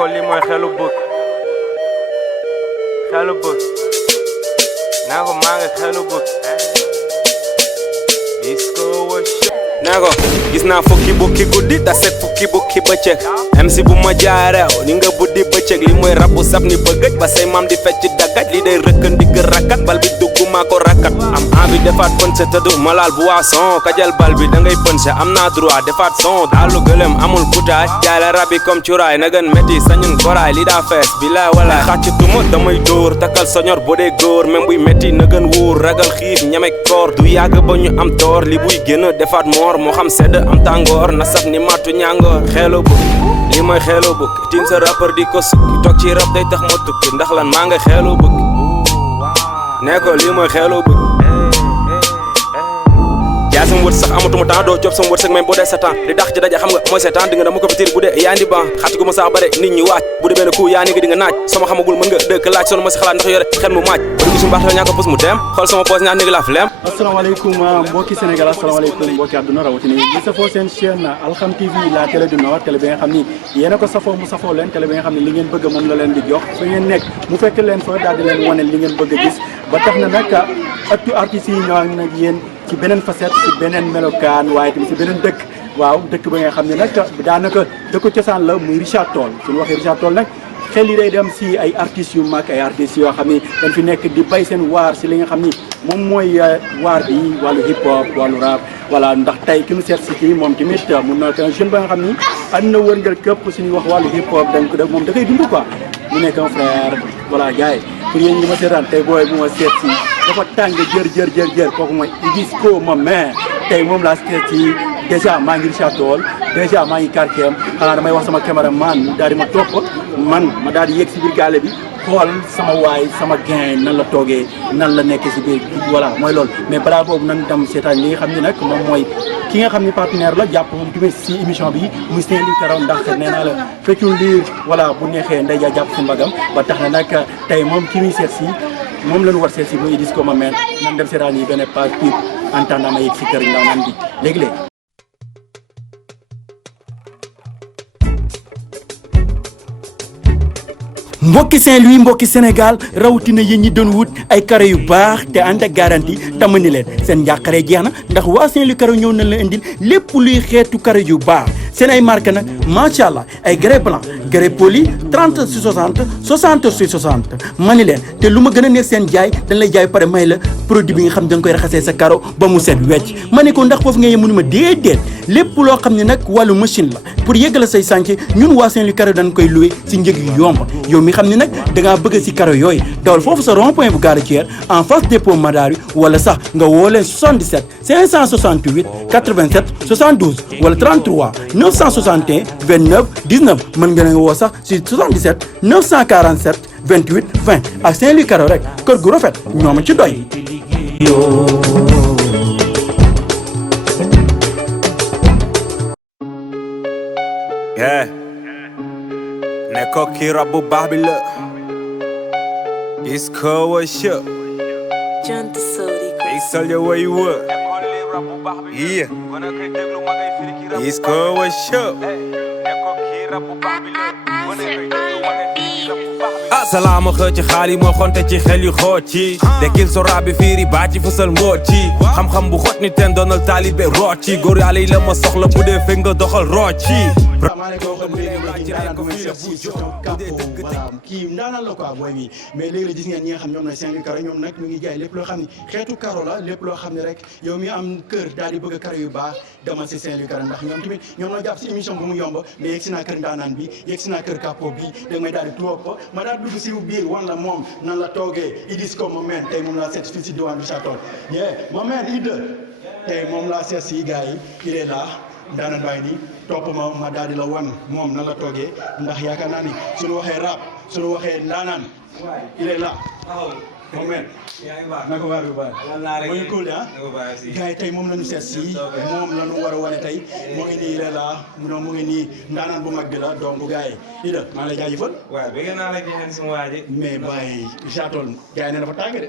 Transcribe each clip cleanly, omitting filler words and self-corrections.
ko lii mooy xelu bëgg naa ko maa ngi xelu bëgg disco wa shit naa ko gis naa fukki bukki guddi taset fukki bukki bëccëg MC bu ma jaareew ni nga buddi bëccëg li mooy rabu sab ni bëggëj ba say maam di fecc daggaj li day rëkkan di gër rakkat bal bi dugg maa ko rakkat am envie defaat pënse tëddu ma laal bu waa son kajal bal bi da ngay pënse am naa droit defaat son daalu gëlëm amul kutaay jaay la rabi comme cuuraay na gën métti sañun koraay li daa fees bilaay walaay xàcc tuma damay dóor takkal soñor bu dee góor même buy métti na gën wóor ragal xiif ñemek koor du yàgg ba ñu am toor li buy génn defaat moor moo xam sedd am tàngoor na saf ni matu ñàngoor xeelu bu li mooy xeelu bukk tim sa rappeur di ko sukki toog ci rap day tax ma tukki ndax lan maa nga xeelu bukk nee ko li mooy xeelu bukk jaay sama wët sax amatuma temps doo job sama wët sax même boo dee sa temps li dax ci daja xam nga mooy sa temps di nga dama ko fitir bu dee yaa ndi ban xati gu ma sax bare nit ñi waaj bu dee benn coup yaa ni nga di nga naaj sama xamagul mën nga dëkk laaj sonu ma si xalaat ndax yore xel mu maaj ba gisu mbaax ñaa ko pus mu dem xool sama poos ñaa nigi laa fi leem asalaamaaleykum mbokki Sénégal asalaamaaleykum mbokki àdduna rawatina ñi safoo seen chaîne Alxam TV la télé du Nord télé bi nga xam ni yéena ko safoo mu safoo leen télé bi nga xam ne li ngeen bëgg moom la leen di jox fa ngeen nekk mu fekk leen fa daal di leen wane li ngeen bëgg a gis ba tax na nag ëttu artistes yi ñoo nag yéen ci beneen facette ci beneen melokaan waaye tamit ci beneen dëkk waaw dëkk ba nga xam ne nag daanaka dëkku cosaan la muy Richard Toll suñu waxee Richard Toll nag xel yi day dem si ay artistes yu mag ay artistes yoo xam ni dañ fi nekk di bay seen waar si li nga xam ni moom mooy waar bi wàllu hip hop wàllu rap voilà ndax tey ki mu seet si kii moom tamit mun na nekk un jeune ba nga xam ni àdduna wërngal këpp suñuy wax wàllu hip hop dañ ko def moom da koy dund quoi mu nekk un frère voilà gars yi pour yéen ñi ma seetaan tey booy bu ma seet si dafa tàng jër kooku mooy Idisco ma main tey moom laa seet si dèjà maa ngi Richard Toll dèjà maa ngi quartier am xanaa damay wax sama caméraman mu daal di ma topp man ma daal di yegg si biir gaale bi xool sama waay sama gain nan la toogee nan la nekkee si biir voilà mooy loolu mais balaa boobu nan dem seetaan li nga xam ne nag moom mooy ki nga xam ne partenaire la jàpp moom tamit si émission bi muy Saint-Louis Karaw ndax nee naa la feccul liir voilà bu neexee nday ja jàpp si mbagam ba tax na nag tey moom ki muy seet si moom la ñu war seet si muy Idisco ma meen nan dem seetaan yi benn page pub en temps dama yegg si kër ndaanaan bi léegi-léegi mbokki Saint-Louis mbokki Sénégal rawatina yéen ñi doon wut ay karo yu baax te ànd ak garantie tama ni leen seen njàqare jeex na ndax waa Saint-Louis Karaw ñëw na la indil lépp luy xeetu karo yu baax seen ay marque nag macha allah ay grès blanc grès poli 30 sur 60 60 sur 60 ma ni leen te lu ma gën a neex seen jaay dañ lay jaay pare may la produit bi nga xam ne da nga koy raxasee sa karo ba mu set wecc ma ne ko ndax foofu nga yem mënu ma déedéet lépp loo xam ne nag wàllu machine la pour yëggala say sànce ñun waa Saint-Louis Karaw dañ koy loué si njëg yu yomb yow mi xam ne nag da ngaa bëgg si karo yooyu dawal foofu sa rond point bu gare routière en face dépôt Madari wala sax nga woo leen 77 568 87 72 wala 33 961 29 19 mën nga leen woo sax si 77 947 28 20 ak Saint-Louis Karaw rek kër gu rafet ñoo ma ci doy. ne ko kii rab bu baax bi la Idisco wa shit ay sol ya way wë yeah Idisco wa shit asalaama xëcc xaal yi moo xonte ci xel yu xoot ci dekkil so rabi fiiri baa ci fësal mboot ci xam-xam bu xot ni teen doonal taalibe root ci góor yàlla yi la ma soxla bu dee fekk nga doxal root ci kii ndaanaan la quoi booy bi mais léegi la gis ngeen ñi nga xam ñoom na Saint-Louis Karaw ñoom nag ñu ngi jaay lépp loo xam ne xeetu karo la lépp loo xam ne rek yow mi am kër daal di bëgg a karo yu baax demal si Saint-Louis Karaw ndax ñoom tamit ñoom na jàpp si émission bu mu yomb mais yegg si naa kër ndaanaan bi yegg si naa kër Kapo bi da may daal di toog ma daal dugg si biir wan la moom nan la toogee Idisco ma meen tey moom laa seet fii si diwaan Richard Toll ma meen Ida tey moom laa seet si gars yi il est là ndaanaan bàyyi nii topp ma daal di la wan moom nan la toogee ndax yaakaar naa ni suñu waxee rap suñu waxee ndaanaan il est là moom mel. yaa ngi baax naka waa bi baax. mooy cool de ah. gars yi tey moom la ñu seet si moom la ñu war a wane tey moo ngi nii la mu ngi nii ndaanaan bu mag bi la donc gars yi lii la maa ngi lay jaajëfal. waaw bëgg naa la gis sama waa ji. mais Baye Jatol gars yi ne dafa tàng de.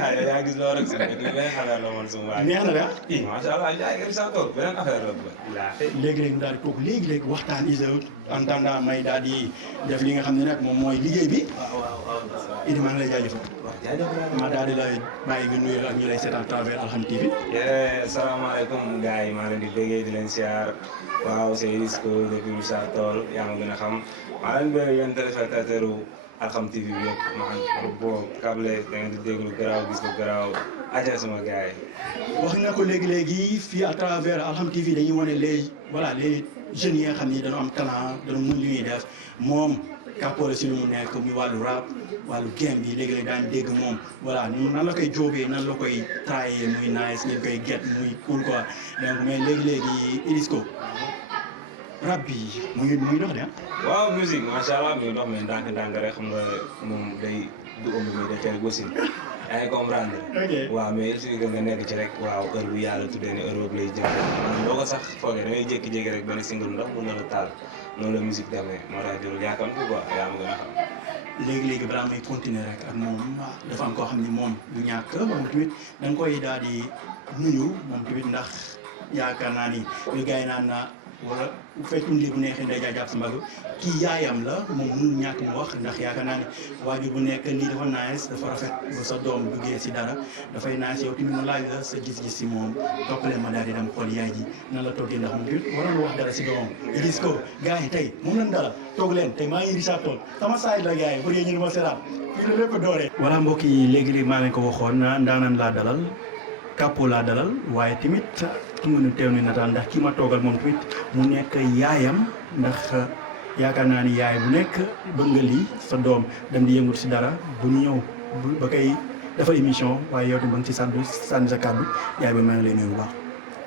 waaw yow yaa gis loolu rek sama beneen affaire la man sama waa ji. neex na de ah. macha allah yaa ngi Jatol beneen affaire la. léegi-léegi mu daal di toog léegi-léegi waxtaan Isa en attendant may daal di def li nga xam ne nag moom mooy liggéey bi. Idi maa ngi lay jaajëfal. ma daal di lay bàyyi nga nuyu ak ñu lay seetaan à travers Alxam TV. salaamaaleykum gars yi maa leen di bëggee di leen siyaar waaw c'est Risco depuis Richard Toll yaa ma gën a xam maa leen bëgg yéen téléspectateur u Alxam TV bi yëpp maa boo câble da ngeen di dégg lu garaaw gis lu garaaw aja sama gars yi. wax nga ko léegi-léegi fii à travers Alxam TV dañuy wane les jeunes yi nga xam ni dañoo am talent dañoo mën li ñuy def moom kàppoore si lu mu nekk muy wàllu rap wàllu game bi léegi-léegi daan dégg moom voilà nan la koy jóobee nan la koy taayee muy nice ngeen koy get muy cool quoi donc mais léegi-léegi Irisco rap bi muy dox de ah. waaw musique macha allah muy dox mais ndànk-ndànk rek xam nga moom day du ëmb mi day teel aussi yaa ngi comprendre. waaw mais il suffit que nga nekk ci rek waaw heure bu yàlla tuddee ne heure boobu lay jëm maanaam doo ko sax foogee da ngay jékki-jékki rek benn single ndax mun na la taal noonu la musique demee moo tax jërul yaakaar ko quoi yaa ma gën a xam. léegi-léegi balaa may continuer rek ak moom dafa am koo xam ni moom du ñàkk moom tamit da nga koy daal di nuyu moom tamit ndax yaakaar naa ni li gars yi naan na wala bu fekkee lii bu neexee day jàpp sa mbagg kii yaayam la moom mënul ñàkk mu wax ndax yaakaar naa ne waajur bu nekk lii dafa nice dafa rafet ba sa doom duggee si dara dafay nice yow tamit mu laaj la sa gis-gis si moom toppale ma daal di dem xool yaay ji nan la toggee ndax moom tamit waroon wax dara si doomam gis ko gars yi tey moom lañ dara toog leen tey maa ngi Richard Toll sama saay la gars yi pour ñu ma seetaan fii la lépp dooree. voilà mbokk yi léegi-léegi maa leen ko waxoon ndaanaan laa dalal kàppo laa dalal waaye tamit tungu nu teew ni nataal ndax kii ma toogal moom tamit mu nekk yaayam ndax yaakaar naa ni yaay bu nekk bëgg nga lii sa doom dem di yëngut si dara bu ñëw ba koy dafa émission waaye yow tamit ba nga ci sànni sa kàddu yaay bi maa ngi lay nuyu bu baax.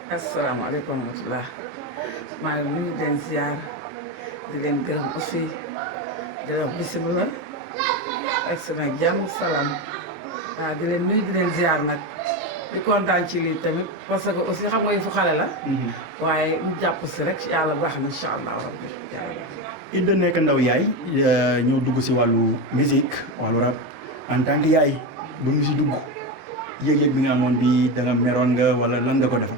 asalaamaaleykum wa rahmatulah maa ngi nuyu di leen ziar di leen gërëm aussi di leen bisimilah ak sama jàmm salaam waaw di leen nuyu di leen ziar nag. di kontaan ci lii tamit parce que aussi xam nga fu xale la. waaye ñu jàpp si rek yàlla baax na incha allah rabbi yàlla. Idda nekk ndaw yaay ñoo dugg si wàllu musique wàllu rap en tant que yaay ba mu si dugg yëg-yëg bi nga amoon bi da nga meroon nga wala lan nga ko defal.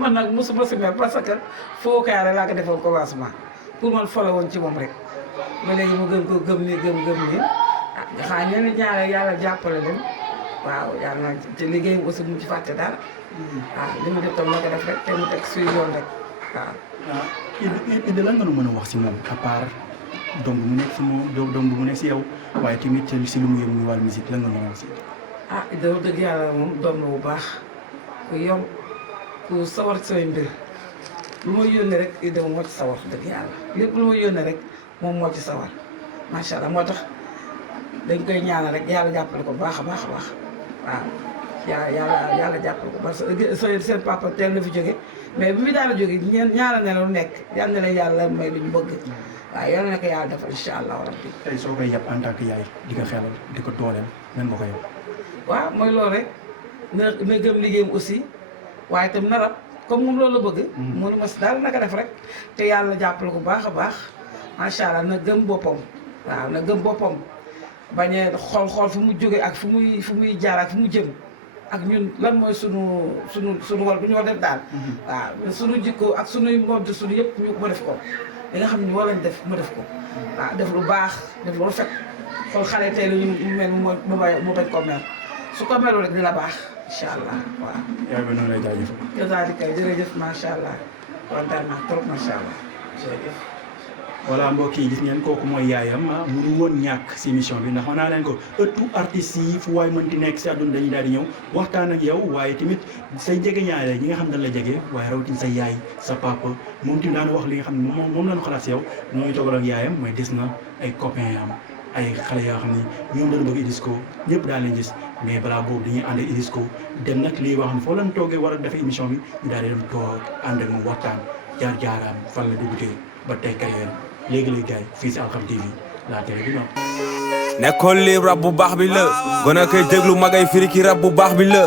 man nag mosuma si mer parce que foo kaare laa ko defoon commencement pour man folo woon ci moom rek ba léegi mu gën ko gëm ni gëm ni ah xanaa ñeneen ñaare yàlla jàppale leen. waaw yàlla na te liggéeyam aussi mu ci fàtte dara. waaw li mu def tam na ko def rek te mu teg suy yoon rek waaw. Idda lan nga nu mën a wax si moom à part doom bu mu nekk si moom doom bu mu nekk si yow waaye tamit si lu mu yëngu muy wàllu musique lan nga mën a wax si. ah Idda wax dëgg yàlla moom doom la bu baax ku yow ku sawar samay mbir lu ma yónnee rek Idda moom moo ci sawar dëgg yàlla lépp lu ma yónnee rek moom moo ci sawar macha allah moo tax dañ koy ñaanal rek yàlla jàppale ko baax a baax a baax. waaw yàlla jàppale ko parce que seen papa teel na fi jóge mais bi fi daal a jóge ñaanal ne lu nekk yal na leen yàlla may lu ñu bëgg waaw yal na ko yàlla defal incha allah rabbi. tey soo koy yab en tant que yaay di ko xelal di ko dooleel nan nga ko yow. waaw mooy loolu rek na gëm liggéeyam aussi waaye itam na rab comme moom loolu la bëgg. mënu ma si daal naka def rek te yàlla jàppale ko baax a baax macha allah na gëm boppam waaw na gëm boppam. bañ a xool fu mu jóge ak fu muy jaar ak fu mu jëm ak ñun lan mooy sunu war bu ñu war def daal. waaw sunu jikko ak sunuy ngont sunu yëpp ñu ma def ko li nga xam ne war lañ def ma def ko. waaw def lu baax def lu rafet xool xale tey la ñu mel mu bañ ko mel su ko meloo rek dina baax incha allah waaw. yaa ngi noonu lay jaajëfal. jërëjëf macha allah kontaan naa trop macha allah jërëjëf. voilà mbokk yi gis ngeen kooku mooy yaayam mënu woon ñàkk si émission bi ndax wax naa leen ko ëttu artistes yi fu waay mënti nekk si àdduna dañuy daal di ñëw waxtaan ak yow waaye tamit say jege ñaare ñi nga xam dañ la jege waaye rawatina sa yaay sa papa moom tamit daan wax li nga xam ne moom lañu xalaat si yow ñoo ngi toogal ak yaayam mooy des na ay copains am ay xale yoo xam ne ñoom dañu bëgg Irisco ñëpp daal leen gis mais balaa boobu dañuy ànd ak Irisco dem nag lii wax ne foo leen toogee war a defee émission bi ñu daal di dem toog ànd ak moom waxtaan jaar-jaaraam fan la débutee ba tey carrière léegi-léegi gars yi fii si Alxam TV la télé du Nord. nekkoon lii rab bu baax bi la gone koy déglu magay firi ki rab bu baax bi la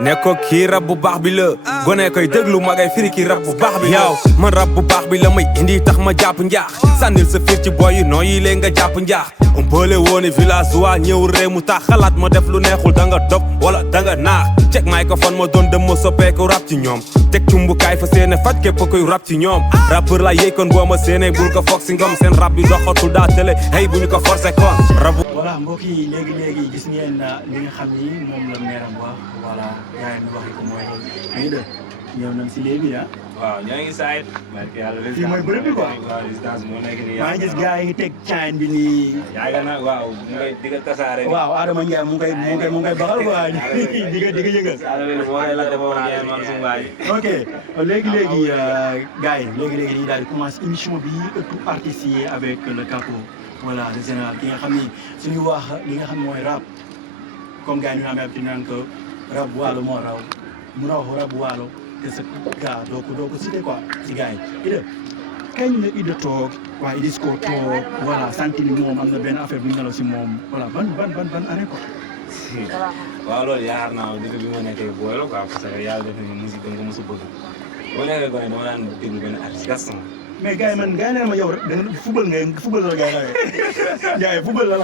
nekko kii rab bu baax bi la gone koy déglu magay firi ki rab bu baax bi yow man rab bu baax bi la may indi tax ma jàpp njaax sànnil sa fiir ci boy yi noo yi lee nga jàpp njaax umpale wooni village waa ñëw réew mu tax xalaat ma def lu neexul da nga dof wala da nga naax cek microphone ma doon dem ma soppeeku rap ci ñoom teg cumbukaay fa seene faj képp koy rap ci ñoom rappeur la yéy kon boo ma séene bul ko foog si ngom seen rap bi doxatul daa télé hey bu ñu ko forcé kon rabu voilà mbokk yi léegi gis ngeen li nga xam ni moom la meeram wax voilà gars yi ñu waxi ko mooy loolu de ñëw nañ si léegi waaw ñoo ngi saayit fii mooy bërëb bi quoi waaw résidence moo nekk nii maa ngi gis gars yi teg caayin bi nii yaaga na waaw mu ngay di nga tasaare waaw Adama Ndiaye mu ngi koy baxal quoi di nga yëngal ok léegi gars yi léegi dañuy daal di commencé émission bi ëttu artistes yi avec le capo voilà le général ki nga xam ni suñu wax li nga xam mooy rap comme gars yi ñu amee ab naan que rap waalo moo raw mun a wax rap waalo te sa gars doo ko cité quoi si gars yi Ida kañ la Ida toog waa Idis ko toog voilà santi ni moom am na benn affaire bu ñu nelaw si moom voilà ban année quoi waaw loolu yaakaar naa dëgg bi ma nekkee booy la quoi parce que yàlla def na musique da nga mos a bëgg boo nekkee gone dama daan déglu benn artiste Gaston mais gars yi man gars yi nee na ma yow rek da nga football la gars yi football la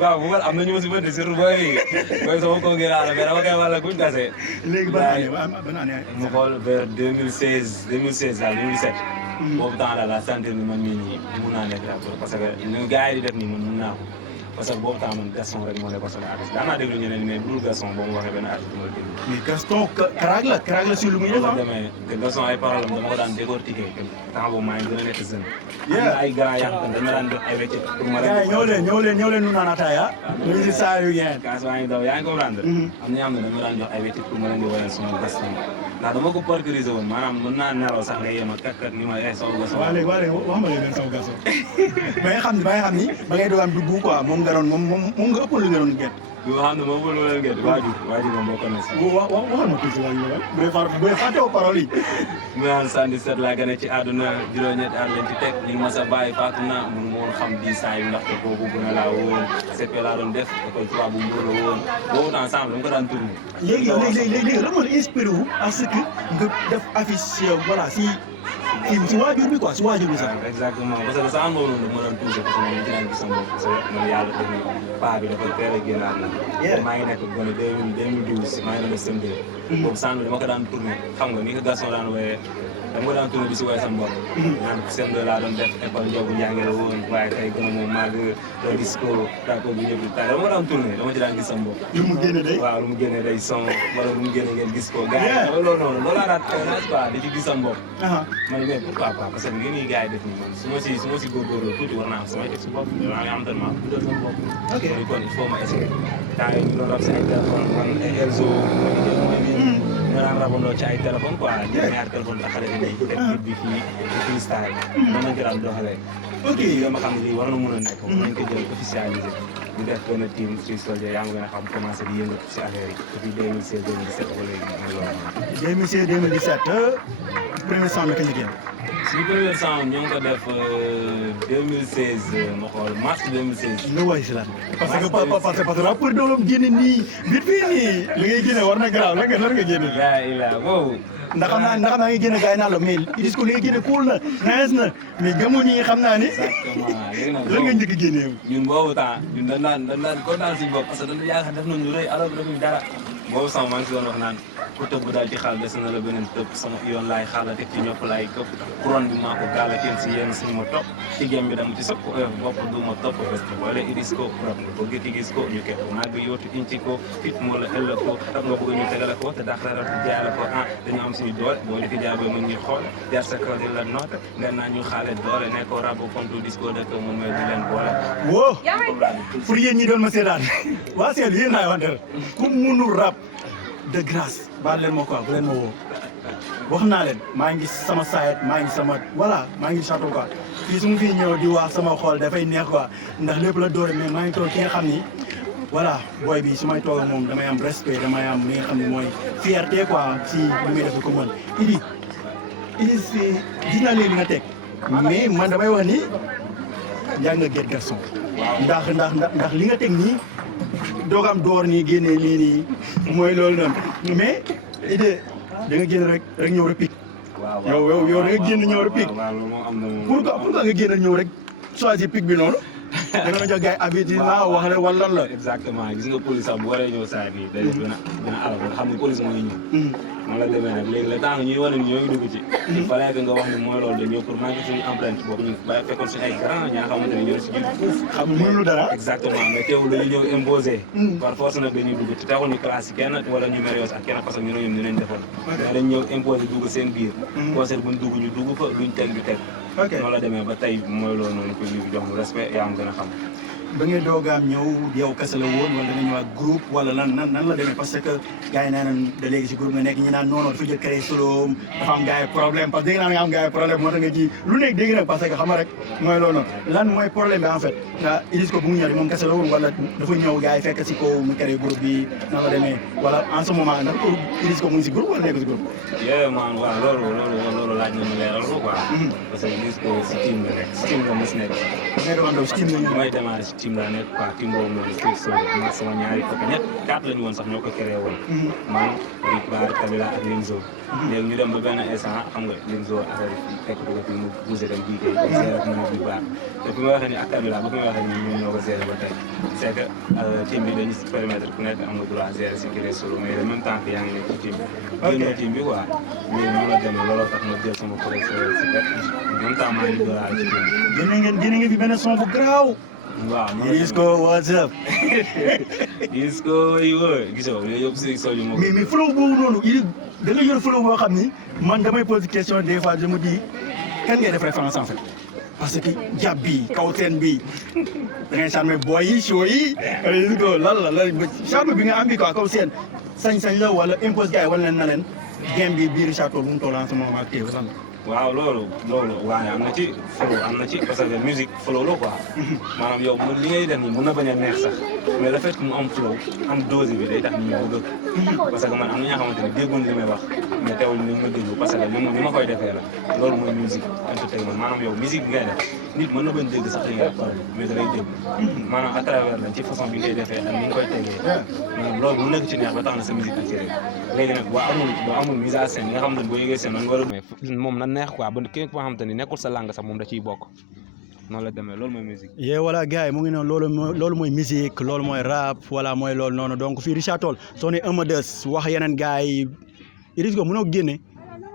waaw football am na ñu ma si bëgg surtout booy sama koo ngi laala mais dama koy wàll kuñ kase léegi ban année mu xool vers 2016 daal 2017 boobu temps la sentir ni man mii nii mun naa nekk rappeur parce que ni gars yi di def nii man mun naa ko parce que boobu temps man Gaston rek moo nekkoon sama artiste daan naa déglu ñeneen mais bu dul Gaston boo mu waxee benn artiste ma la déglu mais Gaston craque la si lu muy def demee te Gaston ay parole am dama ko daan décortiquer temps boobu maa ngi gën a nekk jeune am na ay grand yaa xam dama daan def ay wecc pour ma gars yi ñëw leen nu naan ataaya ñu ngi si saa yu ngeen kaas baa ngi daw yaa ngi comprendre am na ñoo xam ne dama daan jox ay wecc pour ma leen di woyal sama Gaston ndax dama ko parcuriser woon maanaam mën naa nelaw sax nga yéem a kak ni ma sama Gaston waaw léegi wax ma leen sama Gaston ba nga xam ni ba ngay doon am dugg quoi moom nga ëppal lu nga doon gerte bi nga xam ne moom la leen gerte waajur moom bokk na si waxal ma tuuti waajur bu fàtte parole yi mu naan 77 laa gën a ci àdduna juróom-ñetti at lañ ci teg ñu ma sa bàyyi faatu na mënu ma woon xam 10 ans yi ndaxte boobu gën a laa woon CP laa doon def école 3 bu Mbour la woon boobu temps ensemble dama ko daan tourné léegi la moo la inspiré wu à ce que nga def affiche voilà si waajur bi quoi si waajur bi sax exactement parce que sa boobu noonu dama doon touché parce que man ci daan gis sama bopp parce que man yàlla def na paa bi dafa teel a génnaat na maa ngi nekk gone 2012 maa ngi doon def sem boobu sànq dama ko daan tourné xam nga ni ko Gaston daan wooyee dama ko daan tourné di si woy sama bopp naan sem laa doon def école njobu njànge la woon waaye tey gën a moom maa ngi doon gis ko d'accord bi ñëpp tay dama ko daan tourné dama ci daan gis sama bopp lu mu génne day waaw lu mu génne day son wala lu mu génne ngeen gis ko gars yi loolu noonu loolu laa daan nage quoi da ci gis sama bopp man mais pourquoi pas parce que ngeen nii gars yi def nii man su ma si góorgóorlu tuuti war naa am sama ex bopp maa ngi am tellement budal sama bopp kon il faut ma essayer temps yi ñu doon rab si ay téléphone man ay Elzo ma daan rabandoo ci ay téléphone quoi ñaari téléphone la xale bi def bit bi fii di freestyle noonu lañ ko daan doxalee ok yoo ma xam ne lii war na mën a nekk nañ ko jël officialisé ñu def benn team Free Soldier yaa ngi gën a xam commencé di yëngatu si affaire yi depuis 2016 2017 ba léegi mooy loolu 2016 2017 premier son bi kañ la génn suñu premier son ñoo ngi ko def 2016 ma xool mars 2016 nga woy si lan parce que rapport doolom génne nii bit fii nii li ngay génne war na garaaw lan nga génne boobu ndax xam naa ngi génne gars yi naan la mais Idis ko li nga génne cool na nice na mais gëmu nii xam naa ni lan nga njëkk génne ñun boobu temps ñun dañ daan kontaan suñu bopp parce que dañu yaakaar def nañ lu rëy alors defuñ dara boobu sama maa ngi si doon wax naan ku tëbb daal ci xaal des na la beneen tëb sama yoon laay xaala teg ci ñopp laay këpp couronne bi maa ko gaala kenn si yenn suñu ma topp ci gém bi dama ci sëpp bopp du ma topp parce que wala Idis ko rab nga bëgg ci gis ko ñu kepp naag bi yootu inci ko fit moo la ëllëg ko rab nga bëgg ñu tegale ko te dax rab jaay la ko dañu am suñu doole boo defi jaay ba mën ñuy xool jaar sa kaw di la noota nga naa ñu xaale doole ne ko rab kontu disco dëkk mun may di leen boole woo pour yéen ñi doon ma seetaan waa seet yéen laay wantel ku munul rap de grâce baal leen ma quoi bu leen ma woo wax naa leen maa ngi sama sayet maa ngi sama voilà maa ngi château quoi fii su ma fii ñëw di wax sama xol dafay neex quoi ndax lépp la doore mais maa ngi toog ki nga xam ni voilà booy bi su may toog moom damay am respect damay am li nga xam ne mooy fierté quoi si li muy def ko mën Idis gis naa léegi nga teg mais man damay wax ni yaa nga Guet Gaston ndax li nga teg nii doog am door nii génnee nii mooy loolu noonu mais idée da nga génn rek ñëw rek pic yow da nga génn ñëw rek pic pourquoi nga génn rek ñëw rek choisir pic bi noonu da nga jox gars yi avertissement wax la wala lan la exactement gis nga police sax bu waree ñëw saa nii day def dina alal nga xam ne police moo ngi ñëw moom la demee nag léegi la temps ñuy wane ni ñoo ngi dugg ci il fallait que nga wax ne mooy loolu da ñëw pour manquer suñu empreinte boobu ñu bàyyi fekkoon suñu ay grand ñaa xamante ne ñoo si jiitu fuuf xam mënulu dara exactement mais teewul dañuy ñëw imposé par force nag dañuy dugg te taxul ñu classe yi kenn wala ñu mérios ak kenn parce que ñu ne ñoom ñu leen defoon mais dañ ñëw imposé dugg seen biir concert buñ dugg ñu dugg fa luñ teg ñu teg noonu la demee ba tey mooy loolu noonu pour ñu jox mu respect yaa am gën a xam ba ngeen doogaam ñëw yow kese la woon wala da nga ñëwaat groupe wala nan la demee parce que gars yi nee nañ da léegi si groupe nga nekk ñi naan non dafa jël créé solo dafa am gars yi problème parce que dégg naa nga am gars yi problème moo tax nga ji lu nekk dégg nag parce que xam nga rek mooy loolu noonu lan mooy problème bi en fait nga Iris ko bu mu ñëw moom kese la woon wala dafa ñëw gars yi fekk si ko mu créé groupe bi nan la demee wala en ce moment ndax Iris ko mu ngi si groupe wala nekk si groupe man waaw loolu laaj na mu leeral ko quoi parce que Iris ko si team la nekk si team la mos nekk may démarré si team la nekk quoi team boobu noonu ma sama ñaari côté ñett 4 la ñu woon sax ñoo ko créé woon man Rick Bar Kabila ak Limzo léegi ñu dem ba benn instant xam nga Limzo affaire yi fekk ko fi mu bougé dem bii kay géré ak moom Rick Bar te fi ma waxee ni ak Kabila ba fi ma waxee ni ñoom ñoo ko géré ba tey c'est que team bi dañu si permettre ku nekk am nga droit gérer si créé solo mais en même temps que yaa ngi nekk ci team bi génnoo team bi quoi mais noonu la demee looloo tax ma jël sama projet si kat en même temps maa ngi doolaa ci team bi génne ngeen fi benn son bu garaaw waaw Iris ko what's up Iris ko gisoo yooyu yëpp si sol yu ma mais flow boobu noonu da nga yor flow boo xam ni man damay pose question des fois je me dis kan ngay def référence en fait parce que jàpp bi kaw seen bi da ngay charmer boy yi show yi Iris ko lan charme bi nga am bi quoi kaw seen sañ-sañ la wala impose gars yi wala leen na leen game bi biir château bu mu toll en ce moment ak lan la waaw loolu waaye am na ci flow am na ci parce que musique flow la quoi maanaam yow li ngay def nii mën na bañ a neex sax mais le fait que mu am flow am dose bi day tax ñu bëgg parce que man am na ñoo xamante ne déggoon li may wax mais teewul ñu ma déglu parce que ni ma koy defee la loolu mooy musique entertainment maanaam yow musique bi ngay def nit mën na bañ dégg sax li ngay def mais da lay dégg maanaam à travers la ci façon bi ngay defee ak ni nga koy tegee maanaam loolu mu nekk ci neex ba tax na sa musique attiré léegi nag boo amul mise en scène nga xam ne boo yëgee scène man war a moom na neex quoi ba ki nga xamante ni nekkul sa langue sax moom da ciy bokk noonu la demee loolu mooy musique. yee voilà gars yi mu ngi noonu loolu mooy musique loolu mooy rap voilà mooy loolu noonu donc fii Richard Toll soo nee 1-2 wax yeneen gars yi Iris ko mënoo génne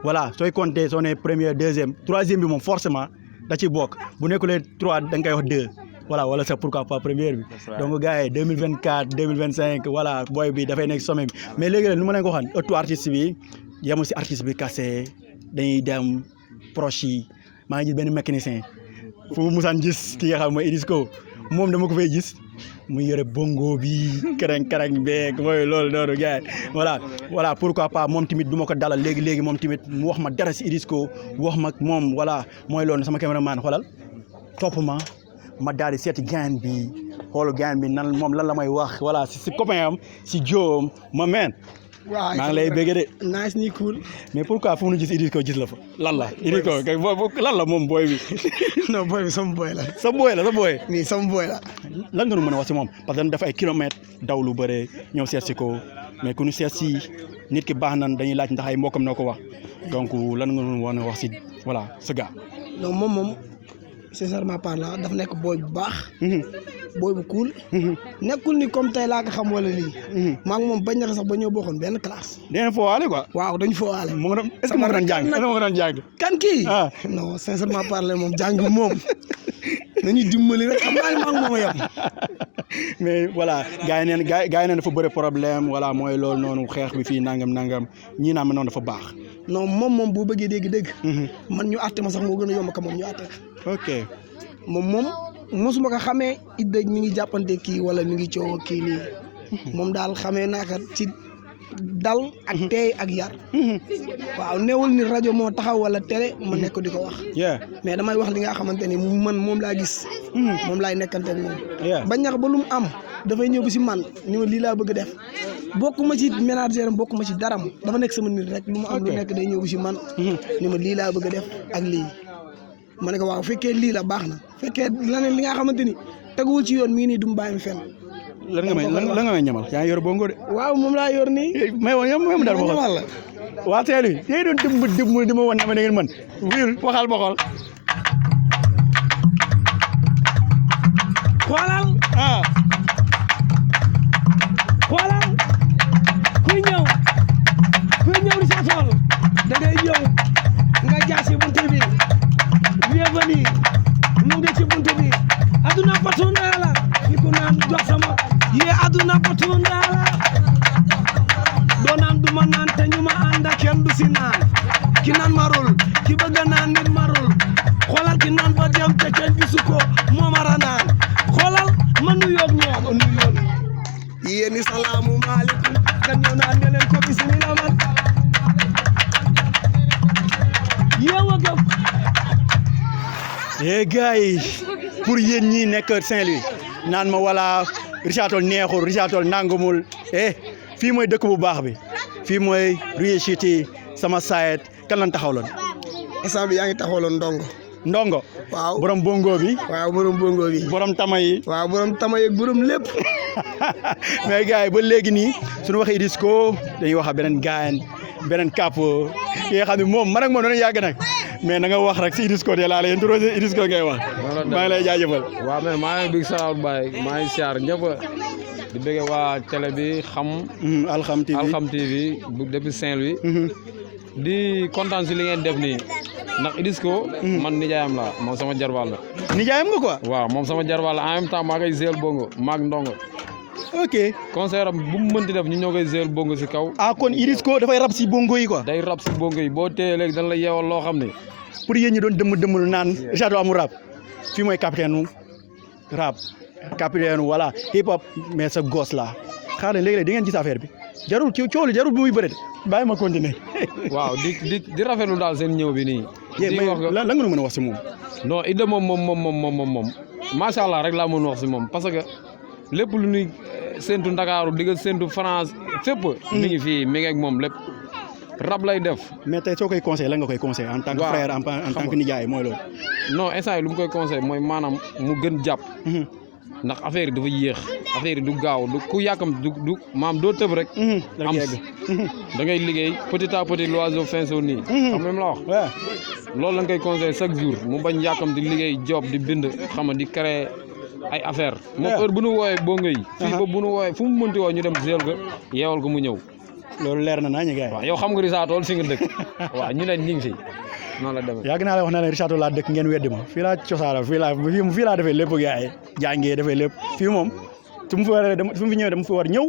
voilà sooy compter soo nee première deuxième troisième bi moom forcément da ciy bokk bu nekkulee 3 da nga koy wax 2 voilà wala sax pourquoi pas première bi donc gars yi 2024 2025 voilà booy bi dafay nekk sommet bi mais léegi nag nu ma leen ko waxoon ëttu artiste bi yemul si artiste bi kase dañuy dem proche yi maa ngi gis benn mécanicien fu mu musaan gis ki nga xam mooy Iris ko moom dama ko fay gis mu yore bongo bi karang beeg mooy loolu noonu gars yi voilà pourquoi pas moom tamit du ma ko dalal léegi moom tamit mu wax ma dara si Iris ko wax ma moom voilà mooy loolu sama cameraman xoolal topp ma daal di seeti gaan bi xoolu gaan bi nan moom lan la may wax voilà si copain am si joom ma meen waaw maa ngi lay bëgg de. nice ni cool. mais pourquoi fu mu gis Iris ko gis la fa lan la Iris ko lan la moom booy bi. non booy bi sama booy la. sa booy la nii sama booy la. lan nga nu mën a wax si moom parce que dañu def ay kilomètres daw lu bëre ñëw seet si ko mais ku ñu seet si nit ki baax nan dañuy laaj ndax ay mbokkam noo ko wax donc lan nga nu mën a wax si voilà ce gars. non moom sincèrement parlant dafa nekk booy bu baax. booy bu cool. nekkul ni comme tey laa ko xam wala lii. maa ngi moom bañ na sax ba ñoo bokkoon benn classe. dinañ foowaale quoi. waaw dañu foowaale. est-ce que moo ko doon jàng est-ce que moo ko doon jàng. kan kii. non sincèrement parler moom jàng moom nañu dimbali rek xam naa ne maa ngi moom a yem. mais voilà gars yi neen dafa bëri problème voilà mooy loolu noonu xeex bi fii nangam ñii naa ma noonu dafa baax. non moom boo bëggee dégg-dégg. man ñu àtte ma sax moo gën a yomb ka moom ñu àtte. ok moom mosuma ko xamee it dëgg mi ngi jàppante kii wala mi ngi coow kii nii moom daal xamee naa ko ci dal ak teey ak yar. waaw newul ni rajo moo taxaw wala télé ma nekk di ko wax. mais damay wax li nga xamante ni man moom laa gis. moom laay nekkante ak moom. ba ñax ba lu mu am dafay ñëw bi si man ni ma lii laa bëgg def bokkuma ci ménagère am bokkuma ci daram dafa nekk sama nit rek lu mu am lu nekk day ñëw bi si man ni ma lii laa bëgg a def ak lii. ma ne ko waaw fekkee lii la baax na fekkee leneen li nga xamante ni teguwul ci yoon mi ngi nii du mu bàyyi fenn. lan nga may ñamal yaa ngi yor bongo de. waaw moom laa yor nii. may woon may mu daal ma xool waa teel yi yéen doon dimb di ma woon ne ma da ngeen mën wuyul waxal ma xool. xoolal xoolal kuy ñëw di sa tool da ngay ñëw nga jaar si buntu bi bienvenue mu ngi ci buntu bi aduna batu ndaa la fi ku naan jox sama yee aduna batu ndaa la doo naan du ma naan te ñu ma ànd ak kenn du si naan ki naan marul ki bëgg naan nit marul xoolal ki naan ba dem te kenn gisu ko moo mara naan xoolal ma nuyoog ñoom nuyoog yéen ni salaamu maaleykum kan ñëw naan ne leen ko bismillah man yow ak gars yi pour yéen ñi nekk Saint-Louis naan ma wala Richard Toll neexul Richard Toll nangumul fii mooy dëkk bu baax bi fii mooy Rue City sama sayet kan lan taxawloon instant bi yaa ngi taxawloon ndongo waaw borom bongo bi waaw borom bongo bi borom tama yi waaw borom tama yi borom lépp mais gars yi ba léegi nii suñu waxee Idisco dañuy wax beneen gaayan beneen kàpp yi nga xam ne moom man ak moom doon yàgg nag mais na nga wax rek si Idisco de laa lay introduire Idisco ngay wax maa ngi lay jaajëfal waaw mais maa ngi big salaam baay maa ngi siyaar ñëpp di bëgg waa télé bi xam Alxam TV bu depuis Saint-Louis di kontaan si li ngeen def nii ndax Idisco man nijaayam la moom sama jarbaal la nijaayam nga quoi waaw moom sama jarbaal la en même temps maa koy zeel bongo maag ndongo ok concert am bu mu mënti def ñu ñoo koy zeel bongo si kaw kon Idisco dafay rab si bongo yi quoi day rab si bongo yi boo téye léegi dañ la yeewal loo xam ne pour yéen ñi doon dëmm naan Richard Toll amul rap fii mooy capitaine rap capitaine voilà hip hop mais sa gosse la xaar léegi di ngeen gis affaire bi jarul coow li jarul bu muy bëre bàyyi ma continuer waaw di rafetlu daal seen ñëw bi nii di wax lan nga mën a wax si moom non Idda moom macha allah rek laa mën wax si moom parce que lépp lu ñuy séntu Ndakaaru di nga séntu France fépp mi ngi fii mi ngi ak moom lépp rab lay def mais tey soo koy conseil lan nga koy conseil en tant que frère en tant que nijaay mooy loolu non instant yi lu mu koy conseil mooy maanaam mu gën jàpp ndax affaire yi dafa yéex affaire yi du gaaw du ku yàkkam du maam doo tëb rek am da ngay liggéey petit à petit l'oiseau fait son nid xam même la wax loolu lañ koy conseil chaque jour mu bañ yàkkam di liggéey job di bind xam nga di créer ay affaire moom heure bu nu wooyee bongo yi fii ba bu nu wooyee fu mu mënti woo ñu dem seel ko yeewal ko mu ñëw loolu leer na naa ñu gars yi waaw yow xam nga Richard Toll fi nga dëkk waaw ñu ne ñu ngi fi noonu la demee yàgg naa la wax naa ne Richard Toll laa dëkk ngeen weddi ma fii laa cosaara fii laa defee lépp gars yi jàngee defee lépp fii moom su mu fi ñëwee dama fi war ñëw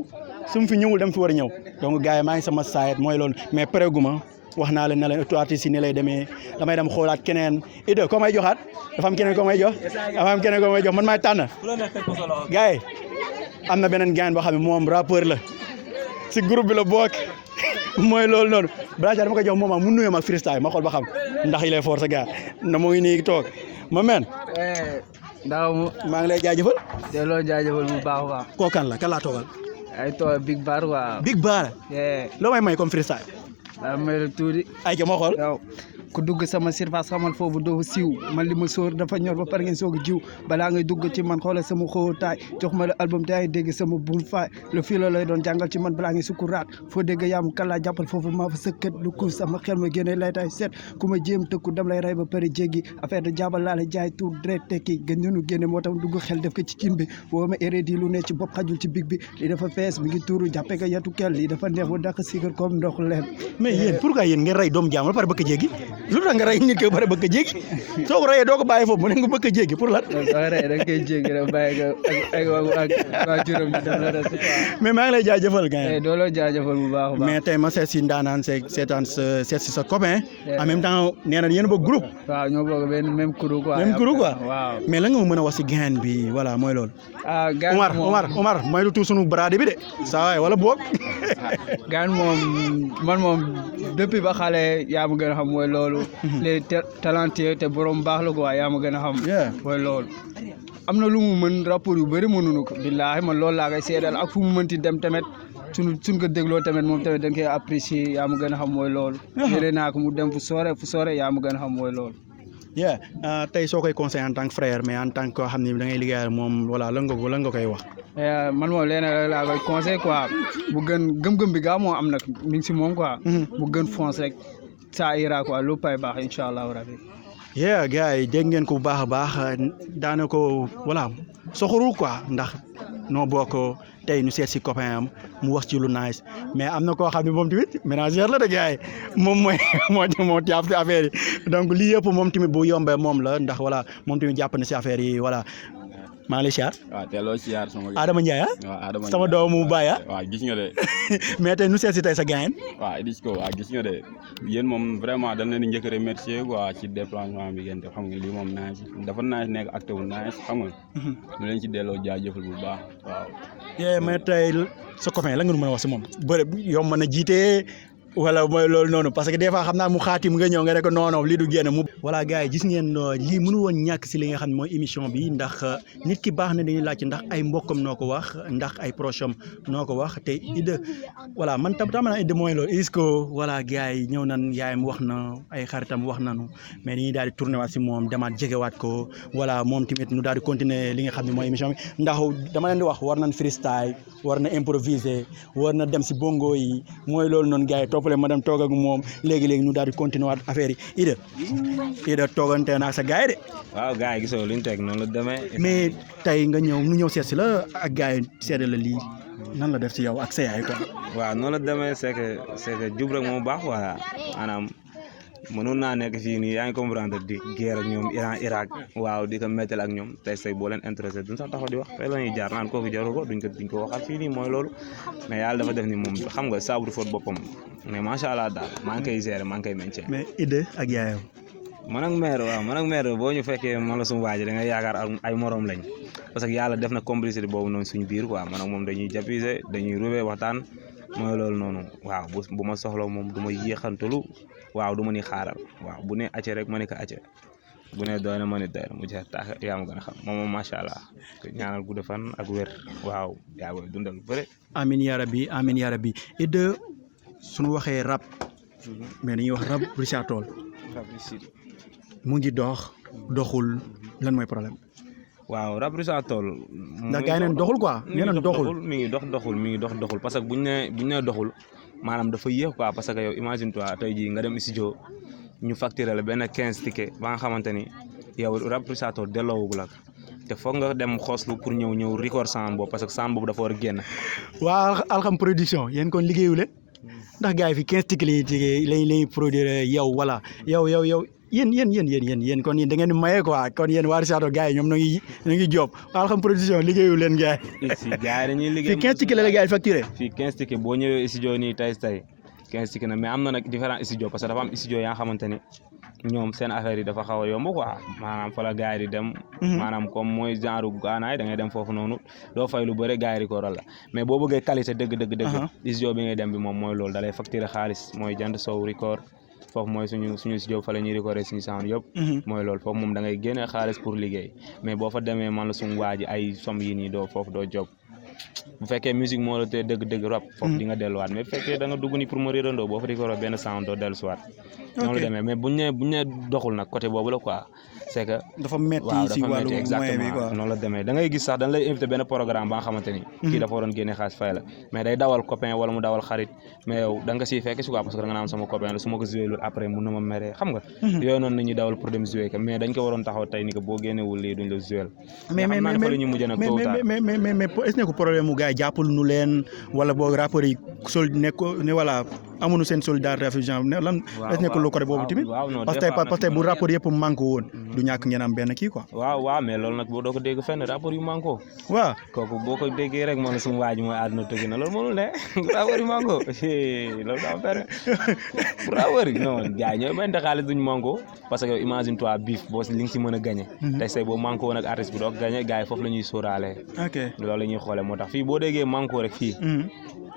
su mu fi ñëwul dama fi war ñëw donc gars yi maa ngi sama saayet mooy loolu mais préguma wax naa leen ne leen ëttu artiste yi ni lay demee damay dem xoolaat keneen Idda ko may joxaat dafa am keneen ko may jox man maay tànn gars yi am na beneen gaañ boo xam ne moom rappeur la si groupe bi la bokk mooy loolu noonu balaa dama koy jox moom mu nuyoo ma freestyle ma xool ba xam ndax il est fort sa gars na mu ngi nii toog ma men ndaw maa ngi lay jaajëfal delloo jaajëfal bu baax a baax koo kan la kan laa toogal ay toog Big Bar waaw Big Bar loo may comme freestyle daa may la tuuti ay ca ma xool yow ku dugg sama surface xamal foofu doo siiw man li ma sóor dafa ñor ba pare ngeen soog a jiw balaa ngay dugg ci man xoolal sama xóotaay jox ma la album te ay dégg sama bul faay le fii la lay doon jàngal ci man balaa ngay sukuraat foo dégg yaam kala jàppal foofu maa fa sëkkat lu ku sama xel ma génne lay tay seet ku ma jéem tëkku dam lay rey ba pare jéggi affaire de jàppal laa lay jaay tout dret tekki gën ñunu génne moo tax dugg xel def ko ci cin bi boo ma éré di lu ne ci bopp xajul ci big bi li dafa fees mi ngi tuuru jàppe ka yatu kel li dafa neex bu dàq sigar comme ndox leen mais yéen pourquoi yéen ngeen rey doomu jaam ba pare bëgg a jéggi lu tax nga rey nit ko bare bëgg a jéggi soo ko reyee doo ko bàyyi foofu mu ne nga bëgg a jéggi pour lan soo reyee da nga koy jéggi rek bàyyi ko ak waa juróom ñi def la rek mais maa ngi lay jaajëfal gars doo la jaajëfal bu baax a baax mais tey ma seet si ndaanaan seetaan seet si sa copain en même temps nee na yéen a bëgg groupe waaw ñoo bokk benn même crew quoi waaw mais la nga ma mën a wax si gain bi voilà mooy loolu gaan Omar mooy lu tuur sunu baraade bi de saa waay wala boog gaan moom man moom depuis ba xale yaa ma gën a xam mooy loolu les talentueux te borom baax la quoi yaa ma gën a xam mooy loolu am na lu mu mën rapport yu bëri mënuñu ko billaahi man loolu laa koy seedal ak fu mu mënti dem tamit suñ ko dégloo tamit moom tamit dañ koy apprécier yaa ma gën a xam mooy loolu yéene naa ko mu dem fu soore yaa ma gën a xam mooy loolu yeah tey soo koy conseillé en tant que frère mais en tant que koo xam ne da ngay liggéeyal moom voilà lan nga koy wax. man moom leneen rek laa koy conseil quoi bu gën gëm-gëm bi gaa moo am nag mi ngi si moom quoi. bu gën fonce rek ça ira quoi lu pay baax incha allahu rabi. yeah gars yi dégg ngeen ko bu baax a baax daana ko voilà soxorul quoi ndax noo bokk tey ñu seet si copain am mu wax ci lu nice mais am na koo xam ne moom tamit ménagère la de gars yi moom moo jàpp si affaire yi donc lii yëpp moom tamit bu yombee moom la ndax voilà moom tamit jàpp na si affaire yi voilà maa ngi lay siyaar. waaw teeloo siyaar sama. Adama Ndiaye waaw Adama sama doomu baay waaw gis nga de. mais tey nu seet si tey sa gaañ. waaw gis ko waaw gis nga de yéen moom vraiment dañ leen di njëkk a remercier quoi ci déplacement bi ngeen def xam nga lii moom nice dafa nice nekk acte wu nice xam nga. ñu leen ci delloo jaajëfal bu baax waaw. mais tey sa copain la nga mën a wax si moom bëri yomb na jiite wala mooy loolu noonu parce que des fois xam naa mu xaatim nga ñëw nga ne ko non non lii du génn mu. voilà gars yi gis ngeen lii mënu woon ñàkk si li nga xam ne mooy émission bi ndax nit ki baax na dañuy laajte ndax ay mbokkam noo ko wax ndax ay proche am noo ko wax te Idda voilà man tam naa Idda mooy loolu est-ce que voilà gars yi ñëw nan yaayam wax na ay xaritam wax nanu mais dañuy daal di tourné waat si moom demaat jegewaat ko voilà moom tamit nu daal di continuer li nga xam ne mooy émission bi ndax dama leen di wax war nañ freestyle war na improviser war na dem si bongo yi mooy loolu noonu gars yi toppale ma dem toog ak moom léegi-léegi ñu daal di continuer waat affaire yi Idda toogante naa sa gars yi de. waaw gars yi gisoo luñ teg noonu la demee. mais tey nga ñëw seet si la ak gars yi seede la lii nan la def si yow ak sa yaay quoi. waaw noonu la demee c'est que jub rek moo baax voilà maanaam mënoon naa nekk fii nii yaa ngi comprendre di guerre ak ñoom Iran Irak waaw di ko méttal ak ñoom tey say boo leen intéressé duñ sax taxaw di wax fay la ñuy jaar naan kooku jaru ko duñ ko waxal fii nii mooy loolu mais yàlla dafa def ni moom xam nga saabu du fóot boppam mais macha allah daal maa ngi koy gérer maa ngi koy meññee. mais Idda ak yaayam. man ak mère boo ñu fekkee man la suñu waaj da nga yaakaar ay morom lañ parce que yàlla def na complicité boobu noonu suñu biir quoi man ak moom dañuy jàppise dañuy rubee waxtaan mooy loolu noonu waaw bu ma soxla moom du ma yéexantalu waaw du ma ni xaaral waaw bu ne acce rek ma ne ko acce bu ne doy na ma ne doy na mu jeex tax yaa ma gën a xam moom macha allah ñaanal gudd fan ak wér waaw yaa booy dundal lu bëri. amiin yaa rabbi Idda suñu waxee rap mais dañuy wax rap Richard Toll mu ngi doxul lan mooy problème. waaw rap Richard Toll. ndax gars yi neen doxul quoi neen doxul mi ngi doxul parce que buñ ne doxul maanaam dafa yéex quoi parce que yow imagine toi tey jii nga dem studio ñu facturé la benn 15 ticket ba nga xamante ni yow rap Richard Toll delloowugul ak te foog nga dem xooslu pour ñëw record sound boobu parce que sound boobu dafa war a génn. waa Alxam production yéen kon liggéeyule ndax gars yi fi 15 ticket lañuy produire yow voilà yow yéen kon yéen da ngeen di maye quoi kon yéen waa Richard Toll gars yi ñoom na ngi job Alxam production liggéeyu leen gars yi. si gars yi dañuy liggéey fii 15 ticket la la gars yi facturé. fii 15 ticket boo ñëwee studio nii tey 15 ticket na mais am na nag différents studio parce que dafa am studio yaa xamante ni ñoom seen affaire yi dafa xaw a yomb quoi maanaam fa la gars yi di dem. maanaam comme mooy genre gaanaay da ngay dem foofu noonu doo fay lu bëre gars yi di ko rola mais boo bëggee qualité dëgg. studio bi ngay dem bi moom mooy loolu da lay facturer xaalis mooy jant sow record foofu mooy suñu studio fa la ñuy recordé suñu sound yëpp. mooy loolu foofu moom da ngay génne xaalis pour liggéey mais boo fa demee man la suñu waa ji ay som yi nii foofu doo job bu fekkee musique moo la tee dëgg rap foofu di nga delluwaat mais bu fekkee da nga dugg ni pour ma réerandoo boo fa recordé benn sound doo dellusiwaat. noonu la demee mais buñ ne doxul nag côté boobu la quoi c'est que dafa metti si wàllu moyen bi quoi noonu la demee da ngay gis sax dañ lay invité benn programme ba nga xamante ni kii dafa waroon génne xaalis fay la mais day dawal copain wala mu dawal xarit mais yow da nga siy fekk si quoi parce que da nga naan sama copain la su ma ko joué loolu après mun na ma meree xam nga yooyu noonu nañuy dawal pour dem joué ko mais dañ ko waroon taxaw tey ni que boo génnewul lii duñ la joué mais ñu mujj nag mais est-ce que problème mu gars yi jàppal nu leen wala boog rapport yi sol nekk ne voilà amuñu seen solidarité afflusion lan est-ce que lu côté boobu tamit parce que bu rapport yëpp manqué woon du ñàkk ngeen am benn kii quoi waaw mais loolu nag boo doo ko dégg fenn rapport yu manqué waaw kooku boo ko déggee rek moo ne suñu waaj mooy àdduna tëgg na loolu mënul ne rapport yu manqué loolu daa fere rapport yi non gars yi ñooy mayante xaalis duñu manqué parce que yow imagine toi biif boo li nga si mën a gagné tey say boo manqué woon ak artiste bi doo ko gagné gars yi foofu la ñuy sóoraale loolu la ñuy xoolee moo tax fii boo déggee manqué rek fii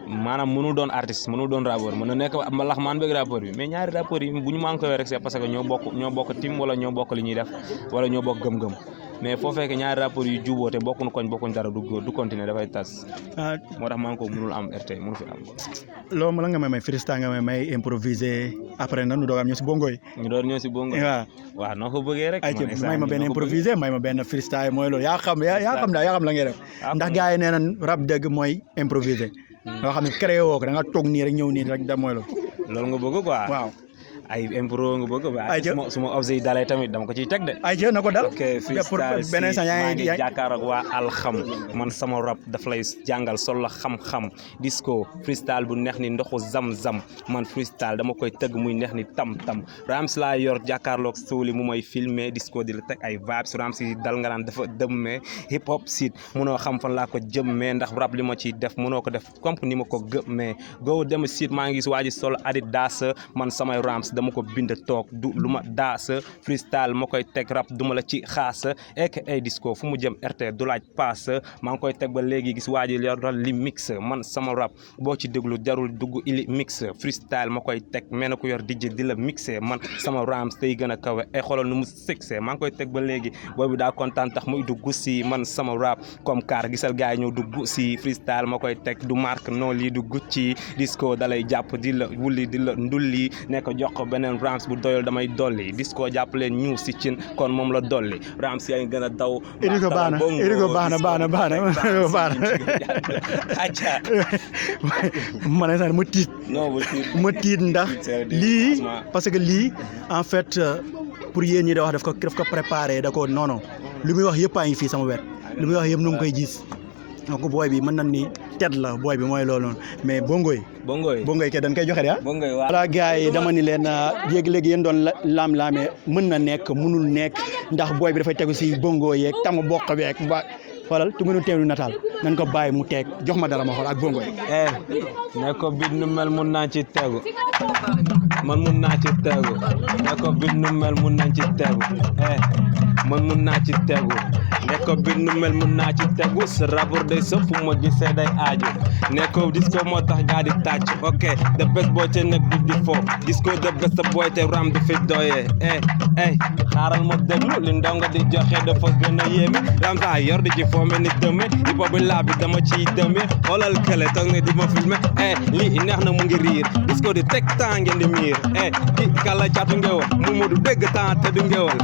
maanaam mënul doon artiste mënul doon rappeur mën na nekk mbalax maan beeg rappeur bi mais ñaari rappeurs yi bu ñu manqué rek c'est parce que ñoo bokk team wala ñoo bokk li ñuy def wala ñoo bokk gëm-gëm mais foo fekk ñaari rapport yu juboo te bokkuñu koñ bokkuñ dara du continuer dafay tas moo tax man ko mënul am RT mënu fi am loolu ma la nga may freestyle nga may improviser après na nu doog am ñoo si bongo yi ñu door ñoo si bongo waaw noo ko bëggee rek ay ci may ma benn improviser may ma benn freestyle mooy loolu yaa xam la ngay def ndax gars yi nee nañ rap dëgg mooy improviser loo xam ne créé woo ko da nga toog nii rek ñëw nii rek da mooy loolu nga bëgg quoi waaw ay impro nga bëgg ba suma objet yi dalee tamit dama ko ciy teg de ay jë na ko dal ok freestyle beneen sax yaa ngi jàkkaar ak waa alxam man sama rap daf lay jàngal sol la xam-xam disco freestyle bu neex ni ndoxu zam-zam man freestyle dama koy tëgg muy neex ni tam-tam Rams laa yor jàkkaarloog suuli mu may filmer disco di la teg ay vibes Rams yi dal nga naan dafa dëmmee hip hop sit munoo xam fan laa ko jëmmee ndax rap li ma ciy def munoo ko def comme ni ma ko gëmmee go dem sit maa ngi gis waa ji sol Adidas man samay Rams dama ko bind toog du lu ma daasa freestyle ma koy teg rap duma la ci xaasa ek ay disco fu mu jëm RT du laaj paas maa ngi koy teg ba léegi gis waa ji yor li mix man sama rap boo ci déglu jarul dugg ili mix freestyle ma koy teg mel na ko yor DJ di la mixé man sama Rams tey gën a kawe ay xoolal nu mu sexé maa ngi koy teg ba léegi boobu daa kontaan tax muy dugg si man sama rap comme car gisal gars yi ñëw dugg si freestyle ma koy teg du marque non lii du Gucci disco dalay jàpp di la wulli di la ndulli ne ko jox ko beneen Rams bu doyul damay dolli disco jàpp leen ñu si cin kon moom la dolli Rams yaa ngi gën a daw Irigo baax na acca ma ne sax ma tiit ndax lii parce que lii en fait pour yéen ñi da wax daf ko préparé da ko non li muy wax yëpp a ngi fii sama wet li muy wax yëpp nu ngi koy gis donc booy bi mën nañ ni tet la booy bi mooy loolu noonu mais bongo yi ke dañ koy joxe de voilà gars yi dama ni leen léegi yéen doon laam-laamee mën na nekk mënul nekk ndax booy bi dafay tegu si bongo yeeg tama bokk beeg ba xoolal tu mënu teewlu nataal nañ ko bàyyi mu teeg jox ma dara ma xool ak bongo yi ne ko bit nu mel mun naa ci tegu man mun naa ci tegu ne ko bit nu mel mun nañ ci tegu man mun naa ci tegu ne ko bit nu mel mun naa ci tegu sa rapport day sëpp fu ma gisee day aaju ne ko disco moo tax gaa di tàcc ok the best boy te nekk di fo disco the best boy te ram di fi doyee xaaral ma déglu li ndaw nga di joxe dafa gën a yéeme ram saa yor di ci foo mel ni dëmme hip hop bi laa bi dama ciy dëmme xoolal kële toog ne di ma filmé lii neex na mu ngi riir disco di teg temps ngeen di miir ki kala caatu ngewal mu du dégg temps te du ngewal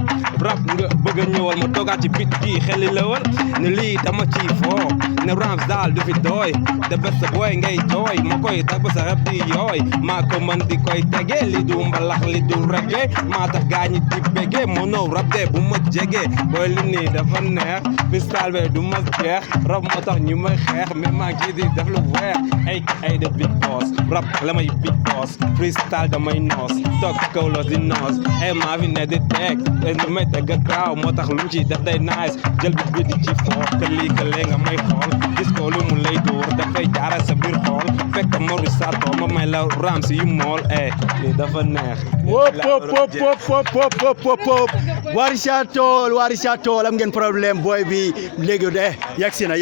rap nga bëgg a ñëwal ma toogaat ci bit bi xeli lewal ne lii dama ciy foo ne Rams daal du fi dooy the best boy ngay jooy ma koy tag ba sa rap di yooy maa ko mën di koy tege li du mbalax li du reggae maa tax gaañi di bége mënoo rap de bu ma jege booy li nii dafa neex freestyle be du ma jeex rap moo tax ñu may xeex mais maa ngi di def lu weex ay the big boss rap la may big boss freestyle damay noos toog kaw los di noos maa fi ne di teg du may teg a craaw moo tax lu ci def day nice jël bi di ci foo que lii que lee nga may xool disco lu mu lay dóor dafay jaara sa biir xool fekk Maodo Sato ma may la Rams yu mool lii dafa neex pop Warisha Tool am ngeen problème booy bi léegi de yegsi na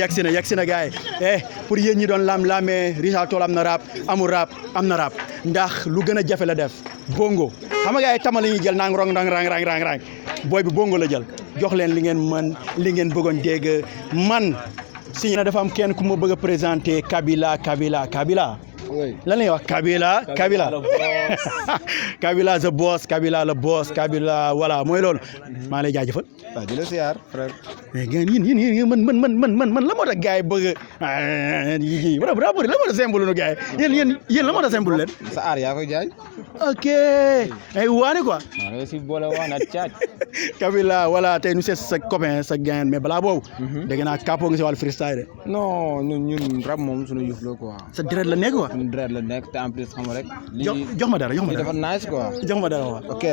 gars yi pour yéen ñi doon lam-lamee Richard Toll am na rap amul rap am na rap ndax lu gën a jafe la def bongo xam nga gars yi tama la ñuy jël nang rong rang booy bi bongo la jël jox leen li ngeen mën li ngeen bëggoon dégg man si na dafa am kenn ku ma bëgg a présenter Kabila lan lay wax Kabila the boss Kabila le boss Kabila voilà mooy loolu maa lay jaajëfal waaw di la siyaar frère mais yéen man la moo tax gars yi bëgg yi rapport la moo tax symbole nu gars yi yéen la moo tax symbole leen sa aar yaa koy jaay ok ay waane quoi waaw si boole waana caaj Kabila voilà tey nu seet sa copain sa gain mais balaa boobu dégg naa kàppoo nga si wàllu freestyle de non ñun rap moom suñu yëf la quoi sa deret la nekk quoi suñu deret la nekk te en plus xam nga rek jox ma dara dafa nice quoi jox ma dara waaw ok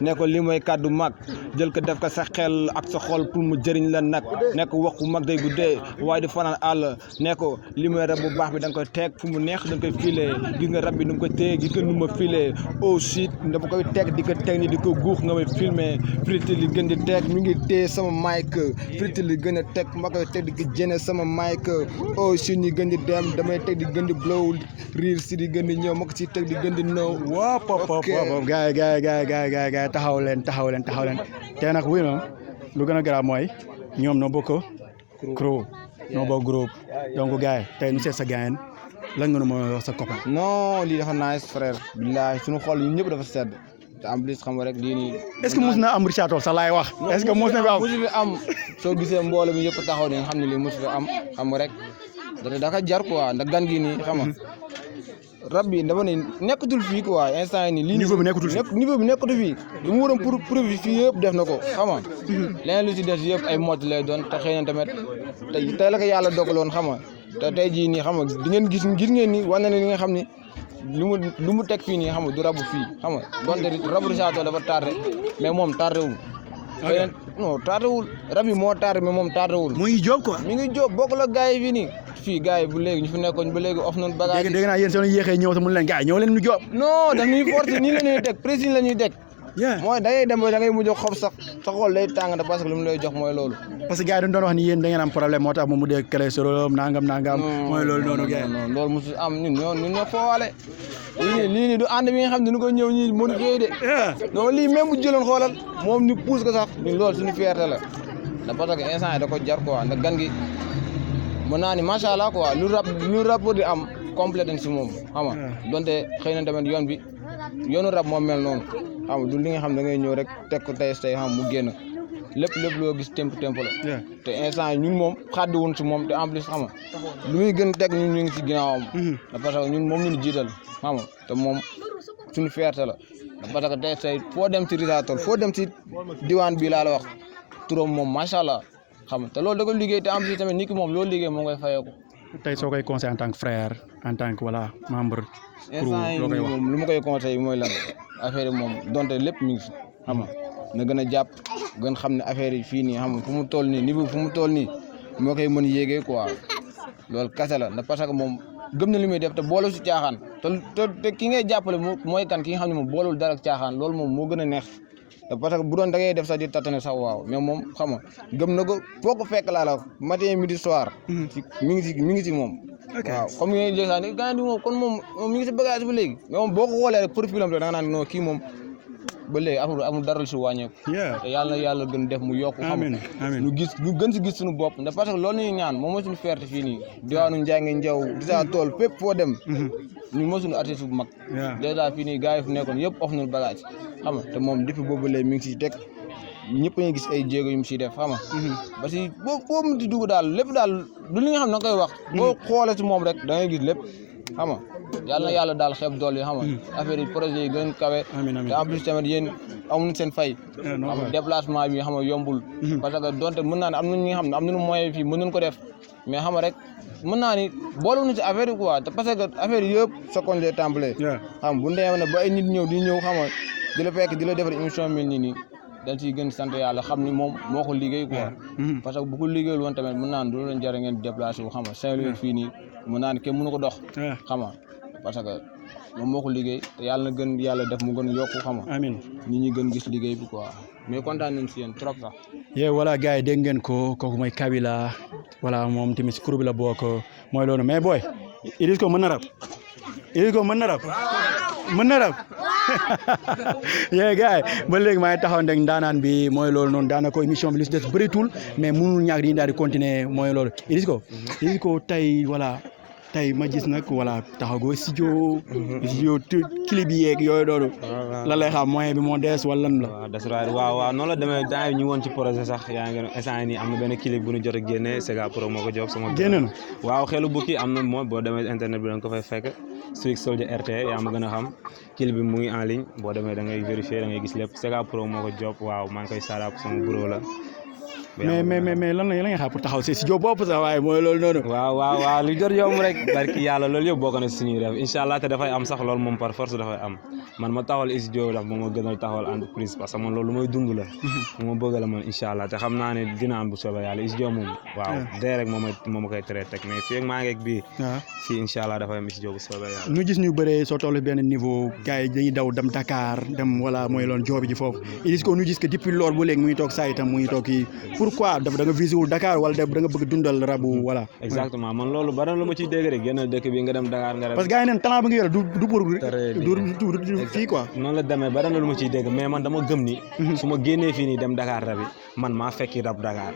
ne ko li mooy kàddu mag jël ko def ko sa xel ak sa xol pour mu jëriñ la nag ne ko wax bu mag day guddee waaye di fanaan àll ne ko li mooy rab bu baax bi da nga koy teg fu mu neex da nga koy filé gis nga rab bi nu mu ko téye gis nga nu ma filé oh shit dafa koy teg di ko teg ni di ko guux nga may filmé friti li gën di teg mi ngi téye sama mic friti li gën a teg ma koy teg di ko jëne sama mic oh shit ñi gën di dem damay teg di gën di blow riir si di gën di ñëw ma ko si teg di gën di nëw waaw pop gaay taxaw leen te nag wuy ma lu gën a garaaw mooy ñoom noo bokk crew noo bokk groupe donc gars yi tey nu seet sa gars lan nga nu ma wax sa copain. non lii dafa nice frère billahi suñu xol ñun ñëpp dafa sedd te en plus xam nga rek lii nii est-ce que mos na am Richard Toll sax laay wax est-ce que mos na fi am musu fi am soo gisee mbooloo mi yëpp taxaw ni nga xam ne lii musu fi am xam nga rek dafa jar quoi ndax gan gi nii xam nga rab bi dama ne nekkatul fii quoi instant yi nii niveau bi nekkatul fii niveau bi nekkatul fii lu mu waroon pour prouver fii yëpp def na ko xam nga leneen lu ci des yëpp ay mot lay doon te xëy na tamit tey la ko yàlla dogaloon xam nga te tey jii nii xam nga di ngeen gis ngeen ni wane na li nga xam ni lu mu teg fii nii xam nga du rabu fii xam nga donte rabu Richard Toll dafa tardé mais moom tardé wul. xëy na non tardé wul rab yi moo tardé mais moom tardé wul. mu ngi jóob quoi. mi ngi jóob bokk la gars yi fii nii fii gars yi bu léegi ñu fi nekkoon ba léegi of nañu bagage. dégg naa yéen soo yéexee ñëw te mun leen gars yi ñëw leen ñu jóob. non daf ñuy forcer nii la ñuy teg précis la ñuy teg. mooy da ngay dem ba da ngay mujj xob sax sa xol day tàng parce que li mu lay jox mooy loolu. parce que gars yi dañu doon wax ni yéen da ngeen am problème moo tax moom mu dee cholestérol nangam. mooy loolu noonu gars yi. non loolu mosul am ñun ñoo foowaale. lii nii du ànd bi nga xam ne dañu ko ñëw ñi modifié de. non lii même bu jëloon xoolal moom ñu pousse ko sax ñun loolu suñu fierté la. da parce que instant yi da ko jar quoi ndax gan gi mën naa ni macha allah quoi lu rab di am complété si moom xam nga donte xëy na tamit yoonu rab moom mel noonu xam nga du li nga xam da ngay ñëw rek teg ko tey xam mu génn lépp loo gis temp la te instant yi ñun moom xàddiwuñ si moom te en plus xam nga lu muy gën teg ñun ñu ngi si ginnaawam parce que ñun moom ñu jiital xam nga te moom suñu fierté la parce que tey foo dem ci Richard Toll foo dem ci diwaan bii laa la wax turam moom macha allah xam nga te loolu da ko liggéey te en plus tamit nit ki moom loolu liggéey moo koy fayeeku tey soo koy conseillé en tant que frère en tant que voilà membre instant yi moom lu ma koy conseillé mooy lan affaire yi moom donte lépp mi ngi fi xam nga na gën a jàpp gën xam ne affaire yi fii nii xam nga fu mu toll nii niveau fu mu toll nii moo koy mën yéegee quoi loolu kase la parce que moom gëm na li muy def te boolewul si caaxaan te ki ngay jàppale mooy kan ki nga xam ne moom boolewul dara ak caaxaan loolu moom moo gën a neex parce que bu doon da ngay def sax di tatane sax waaw mais moom xam nga gëm na ko foo ko fekk laa la matin midi soir. mi ngi si moom. waaw comme ni ngeen sax ni gars yi moom kon moom mi ngi si bagage ba léegi mais moom boo ko xoolee rek profil am da nga naan non kii moom ba léegi amul dara lu si wàññeeku. te yàlla gën def mu yokku. xam nga ñu gën si gis suñu bopp ndax parce que loolu ñuy ñaan moom mooy suñu fierté fii nii diwaanu Njànge Njaw Richard Toll fépp foo dem. ñu mooy suñu artiste bu mag. dèjà fii nii gars yi fi nekkoon yëpp of nañu bagage xam nga te moom depuis boobu léegi mi ngi siy teg ñëpp a ngi gis ay jéego yu mu siy def xam nga parce que boo mu di dugg daal lépp daal du li nga xam ne da nga koy wax boo xoolee si moom rek da ngay gis lépp xam nga yàlla daal xeeb dool yi xam nga affaire yi projet yi gën kawe te en plus tamit yéen amuñu seen fay xam nga déplacement bi xam nga yombul parce que donte mën naa ne am na ñi nga xam ne am nañu moyen fii mën nañu ko def mais xam nga rek mën naa ni boolewuñu si affaire yi quoi te parce que affaire yi yëpp seconde lay tàmbalee xam bu ndee ne ba ay nit ñëw di ñëw xam nga di la fekk di la defar émission mel nii dañ ciy gën sant yàlla xam ni moom moo ko liggéey quoi parce que bu ko liggéeyul woon tamit mën naa ne du leen jar ngeen déplacé wu xam nga Saint-Louis fii nii mën naa ne kenn mënu ko dox xam nga parce que moom moo ko liggéey te yàlla na gën yàlla def mu gën yokku xam nga amiin nit ñi gën gis liggéey bi quoi mais kontaan nañ si yéen trop sax yee voilà gars yi dégg ngeen ko kooku mooy Kabila voilà moom tamit si kuréel bi la bokk mooy loolu mais booy Idriss ko mën na rap yee gars yi ba léegi maa ngi taxaw ndeg ndaanaan bi mooy loolu noonu daanaka émission bi li si des bëritul mais mënul ñàkk di daal di continuer mooy loolu Idriss ko tey voilà tey ma gis nag voilà taxago studio clip yi yeeg yooyu doonu lan lay xam moyen bi moo des wala lan la waaw noonu la demee temps ñu woon ci projet sax yaa ngi instant yi nii am na benn clip bu ñu jot a génne Sega Pro moo ko jox sama génn na waaw xelu bukki am na moom boo demee internet bi da nga ko fay fekk Swig Soldier RT yaa ma gën a xam clip bi mu ngi en ligne boo demee da ngay vérifier da ngay gis lépp Sega Pro moo ko jox waaw maa ngi koy saarap sama bro la mais lan la nga xaar pour taxaw si studio bopp sax waaye mooy loolu noonu waaw lu jot yomb rek barki yàlla loolu yëpp bokk na si suñuy def incha allah te dafay am sax loolu moom par force dafay am man ma taxawal studio daf moom ma gënal taxawal entreprise parce que man loolu mooy dund la moo ma bëgg la man incha allah te xam naa ne dina am bu soobee yàlla studio moom waaw dee rek moo ma koy tere teg mais fii ak maa ngeeg bii fii incha allah dafay am studio bu soobee yàlla ñu gis ñu bëree soo toll benn niveau gars yi dañuy daw dem Dakar dem voilà mooy loolu joobi ji foofu Idriss ko ñu gis que depuis loolu ba léegi mu ngi toog saa itam mu ngi toog kii pourquoi da nga visé wul Dakar wala da nga bëgg dundal rabu voilà. exactement man loolu bari na lu ma ciy dégg rek génn dëkk bi nga dem Dakar nga rek. parce que gars yi neen talent bi nga yore du pour du fii quoi. noonu la demee bari na lu ma ciy dégg mais man dama gëm ni. su ma génnee fii nii dem Dakar rabi man maa fekki rab Dakar.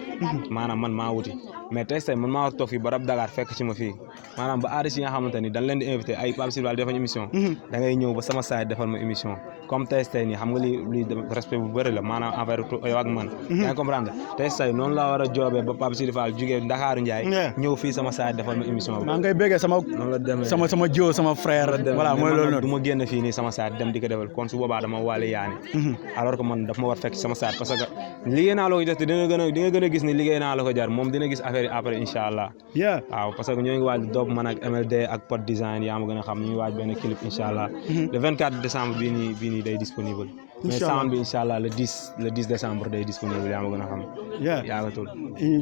maanaam man maa wuti mais tey man maa war a toog fii ba rab Dakar fekk ci ma fii maanaam ba artistes yi nga xamante ni dañ leen di invité ay Pape Sylvain defañ émission. da ngay ñëw ba sama site defal ma émission comme tey nii xam nga li respect bu bëri la maanaam envers yow ak man. yaa ngi comprendre tey noonu laa war a joobee ba Pape Sylvain jugee Dakar Ndiaye. ñëw fii sama site defal ma émission bi. maa ngi koy béggee sama jiw sama frère. voilà mooy loolu noonu du ma génn fii nii sama site dem di ko defal kon su boobaa dama wàlle yaani alors que man daf ma war fekk sama site parce que liggéey naa la ko jot di nga gën a gis ni liggéey naa la ko jar moom dina gis affaire yi après incha allah. waaw parce que ñoo ngi waaj doob man ak MLD ak Pod Design yaa ma gën a xam ñu ngi waaj benn clip incha allah. le 24 décembre bii nii day disponible. mais sound bi incha allah le 10 décembre day disponible yaa ma gën a xam. yaagatul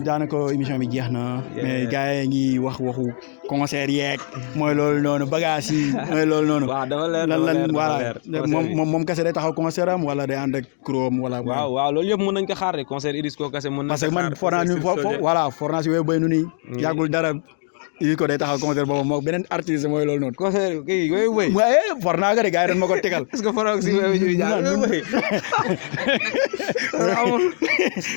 daanaka émission bi jeex na. mais gars yi ngi waxu concert yeeg. mooy loolu noonu bagage yi mooy loolu noonu. waaw dafa leer moom kese day taxaw concert am wala day ànd ak kuréom wala. waaw loolu yëpp mën nañ ko xaar rek concert Idriss ko kese mën nañ ko xaar. parce que man forna si wéy béy nu nii. yàggul dara. Idriss ko day taxaw concert boobu moom beneen artiste mooy loolu noonu. concert kii wéy wéy. for naa ko de gars yi dañ ma ko tegal. est-ce que forog si wéy ñu jaar wéy. loolu amul.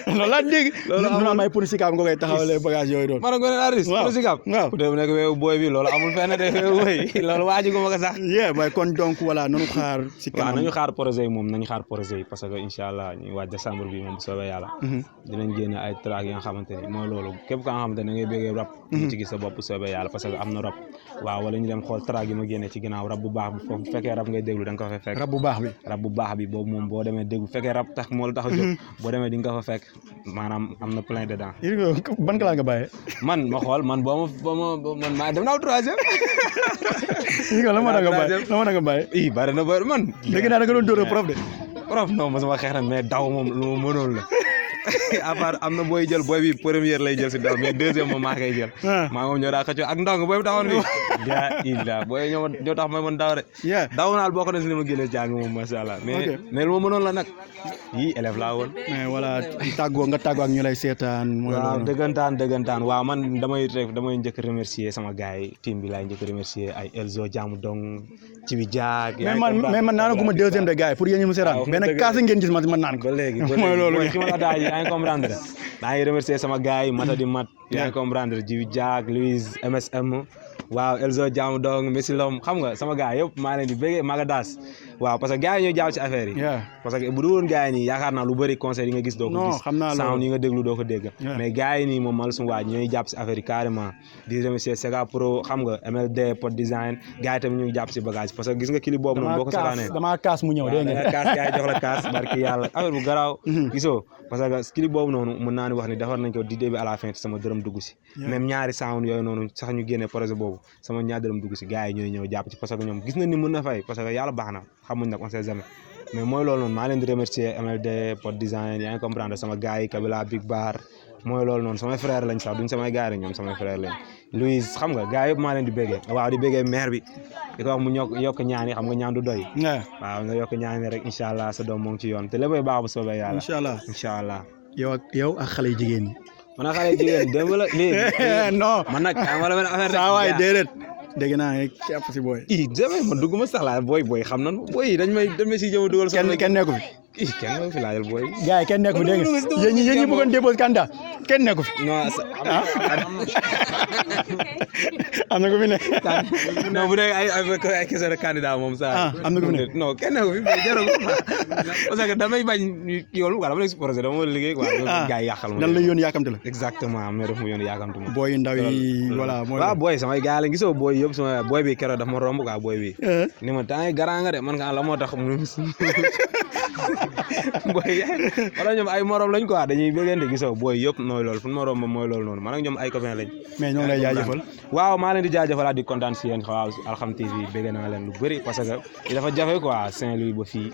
loolu laa dégg. loolu amul am ay Pounicap nga koy taxawalee bagage yooyu doon. man ak beneen artiste. Pounicap waaw ku dem nekk wéy booy bi loolu amul fenn de wéy loolu waaju ko ma ko sax. waaye kon donc voilà nañu xaar. si kanam waaw nañu xaar projet yi moom nañu xaar projet yi parce que incha allah ñu waaj décembre bi moom bu soobee yàlla. dinañ génne ay track yi nga xamante ni mooy loolu képp ka nga xamante ne ngay bëggee rap. nga ci gis sa bopp soobee yàlla parce que am na rap waaw wala ñu dem xool track yi ma génne ci ginnaaw rap bu baax bi foofu bu fekkee rap ngay déglu da nga ko fa fekk. rap bu baax bi boobu moom boo demee déglu bu fekkee rap tax moo la tax a jóg boo demee di nga ko fa fekk maanaam am na plein dedans. ban classe nga bàyyee. man ma xool man man maa dem naa troisième. la ma da nga bàyyee. bari na bari man. dégg naa da nga doon dóor prof de. prof non mosuma xeex na mais daw moom lu ma mënoon la. à part am na booy jël booy bi première lay jël si daw mais deuxième moom maa koy jël. maa moom ñoo daa xëccoo ak ndong booy bi taxoon bi. booy ñoo tax may mën daw de. daw naal bokk na si li ma génne jàng moom macha allah. mais lu ma mënoon la nag. élève laa woon. mais voilà nga tàggoo ak ñu lay seetaan. waaw dëggantaan waaw man damay njëkk remercier sama gars yi team bi laay njëkk remercier ay Elzo Jaamu Dong ci bi jaag. mais man naanaguma deuxième de gars yi pour yéen ñi mu seetaan benn kaas ngeen gis man naan ko. ba léegi mooy loolu yaa ngi comprendre maa ngi remercier sama gars yi Mata di Mat yaa ngi comprendre Jibi Jaag Louise MSM waaw Elzo Jaamu Dong Messi Lom xam nga sama gars yëpp maa leen di bëggee Maga Das waaw parce que gars yi ñooy jaaw ci affaire yi parce que bu dul woon gars yi nii yaakaar naa lu bëri concert yi nga gis doo ko gis sound yi nga déglu doo ko dégg mais gars yi nii moom mal suñu waaj ñooy jàpp si affaire yi carrément di remercier Sega Pro xam nga MLD Pod Design gars yi tamit ñu ngi jàpp si bagage parce que gis nga clip boobu noonu boo ko seetaanee dama kaas mu ñëw dégg nga kaas gars yi jox la kaas barki yàlla affaire bu garaaw gisoo parce que clip boobu noonu mën naa ni wax ni defar nañ ko du début à la fin sama dërëm dugg si même ñaari sound yooyu noonu sax ñu génnee projet boobu sama ñaar dërëm dugg si gars yi ñooy ñëw jàpp ci parce que ñoom gis nañ ni mën na fay parce que yàlla baax na xamuñ nag on sait jamais mais mooy loolu noonu maa leen di remercier MLD Pod Design yaa ngi comprendre sama gars yi Kabila Big Bar mooy loolu noonu samay frère lañ sax duñ samay gars rek ñoom samay frère lañ Louise xam nga gars yëpp maa leen di béggee waaw di béggee maire bi di ko wax mu yokk ñaan yi xam nga ñaan du doy waaw nga yokk ñaan yi rek incha allah sa doom moo ngi ci yoon te léppay baax bu soobee yàlla incha allah yow ak xale jigéen ñi man ak xale jigéen démb la léegi non man nag wala benn affaire saa waay déedéet dégg naa ne képp si booy jamais man dugguma sax laa booy xam nan booy dañ may si jëm a dugal kenn nekku fi kenn nekku fi laajal booy gars yi kenn nekku fi dégg nga yéen ñi bëggoon dépose candidat kenn nekku fi non am na ko fi ne non bu dee ay question de candidat moom sax am na ko fi ne non kenn nekku fi jarul parce que damay bañ yoolu quoi dama nekk si projet dama war a liggéey quoi gars yi yàqal ma dan la yoon yàkkamte la exactement mais daf ma yoon yàkkamte ma booy ndaw yi voilà waaw booy samay gars la gisoo booy yëpp sama booy bi keroog daf ma romb quoi booy bi ni ma temps yi garant nga de man nga la moo tax booy wala ñoom ay morom lañ quoi dañuy bëggante gisoo booy yëpp mooy loolu fu ma romb mooy loolu noonu man ak ñoom ay copain lañ mais ñoo ngi lay jaajëfal waaw maa leen di jaajëfalaat di kontaan si yéen waaw Alxam TV bëgg naa leen lu bëri parce que dafa jafe quoi Saint-Louis ba fii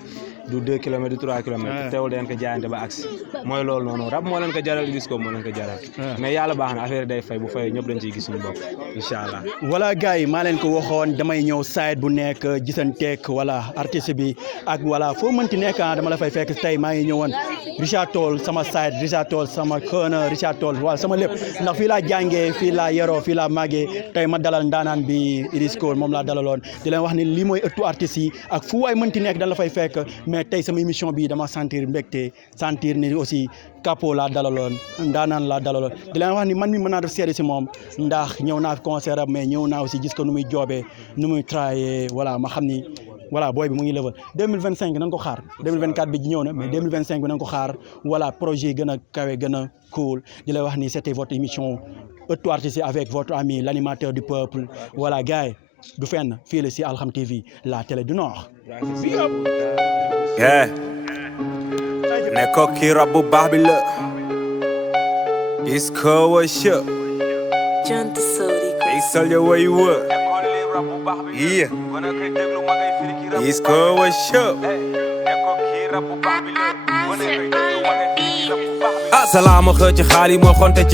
du 2 kilomètres du 3 kilomètres teewul leen ko jaayante ba agsi mooy loolu noonu rab moo leen ko jaral gis ko moo leen ko jaral mais yàlla baax na affaire day fay bu fay ñëpp dañ ciy gis suñu bopp incha allah voilà gars yi maa leen ko waxoon damay ñëw site bu nekk gisanteeg voilà artiste bi ak voilà foo mënti nekk dama la la fay fekk tey maa ngi ñëwoon Richard Toll sama side Richard Toll sama corner Richard Toll wala sama lépp ndax fii laa jàngee fii laa yeroo fii laa màggee tey ma dalal ndaanaan bi Iris Cole moom laa dalaloon di leen wax ni lii mooy ëttu artistes yi ak fu waay mënti nekk dañ la fay fekk mais tey sama émission bi dama sentir mbégte sentir ni aussi Capo laa dalaloon ndaanaan laa dalaloon di leen wax ni man mi mën naa def seede si moom ndax ñëw naa fi concert am mais ñëw naa aussi gis ko nu muy joobee nu muy travailler voilà ma xam ni voilà booy bi mu ngi level 2025 nañ ko xaar 2024 bi ñëw na mais 2025 bi nañ ko xaar voilà projet gën a kawe gën a cool di lay wax ni c'était votre émission ëttu artiste avec votre ami l'animateur du peuple voilà gars yi du fenn fii la si Alxam TV la télé du Nord. ne ko kii rab bu baax bi la is ko wa shë isal ya way wë yeah is ko wa shë asalaama xëcc xaali moo xonte